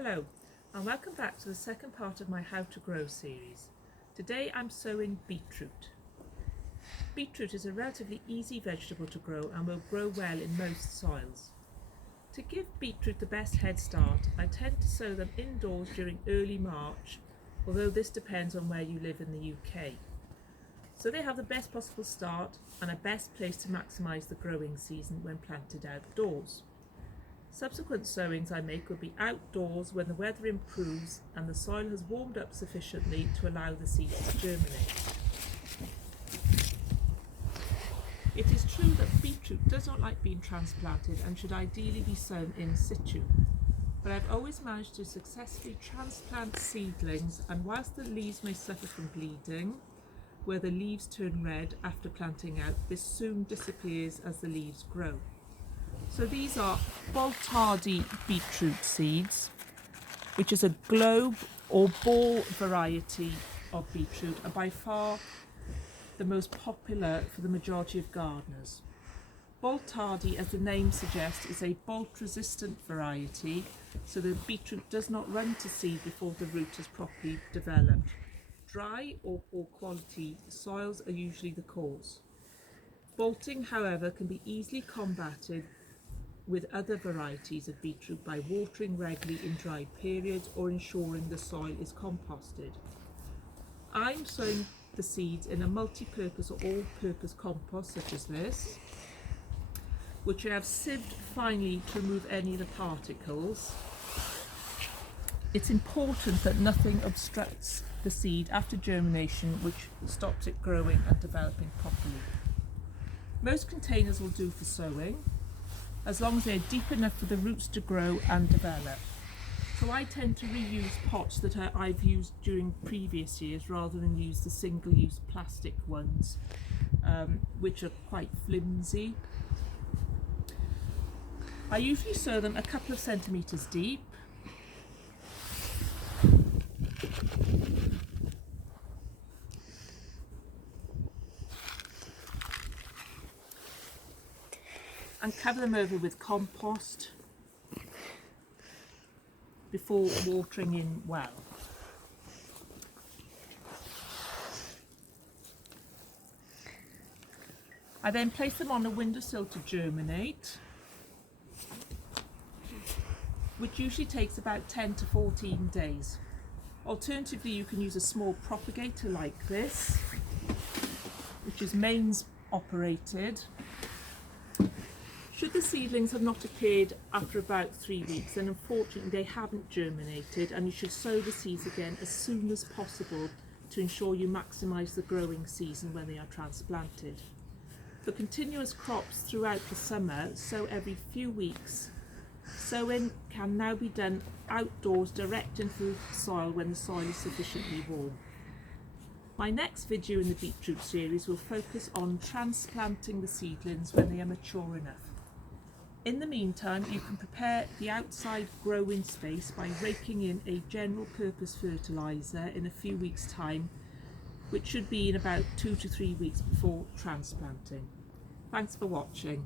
Hello and welcome back to the second part of my How to Grow series. Today I'm sowing beetroot. Beetroot is a relatively easy vegetable to grow and will grow well in most soils. To give beetroot the best head start, I tend to sow them indoors during early March, although this depends on where you live in the UK. So they have the best possible start and a best place to maximise the growing season when planted outdoors. Subsequent sowings I make will be outdoors when the weather improves and the soil has warmed up sufficiently to allow the seeds to germinate. It is true that beetroot does not like being transplanted and should ideally be sown in situ, but I've always managed to successfully transplant seedlings, and whilst the leaves may suffer from bleeding, where the leaves turn red after planting out, this soon disappears as the leaves grow. So these are Baltardi beetroot seeds, which is a globe or ball variety of beetroot and by far the most popular for the majority of gardeners. Baltardi, as the name suggests, is a bolt-resistant variety, so the beetroot does not run to seed before the root is properly developed. Dry or poor quality soils are usually the cause. Bolting, however, can be easily combated with other varieties of beetroot by watering regularly in dry periods or ensuring the soil is composted. I'm sowing the seeds in a multi-purpose or all-purpose compost such as this, which I have sieved finely to remove any of the particles. It's important that nothing obstructs the seed after germination, which stops it growing and developing properly. Most containers will do for sowing, as long as they're deep enough for the roots to grow and develop. So I tend to reuse pots that I've used during previous years rather than use the single-use plastic ones, which are quite flimsy. I usually sow them a couple of centimetres deep. And cover them over with compost before watering in well. I then place them on a windowsill to germinate, which usually takes about 10 to 14 days. Alternatively, you can use a small propagator like this, which is mains operated. Should the seedlings have not appeared after about 3 weeks, then unfortunately they haven't germinated, and you should sow the seeds again as soon as possible to ensure you maximise the growing season when they are transplanted. For continuous crops throughout the summer, sow every few weeks. Sowing can now be done outdoors direct into the soil when the soil is sufficiently warm. My next video in the beetroot series will focus on transplanting the seedlings when they are mature enough. In the meantime, you can prepare the outside growing space by raking in a general purpose fertiliser in a few weeks' time, which should be in about 2 to 3 weeks before transplanting. Thanks for watching.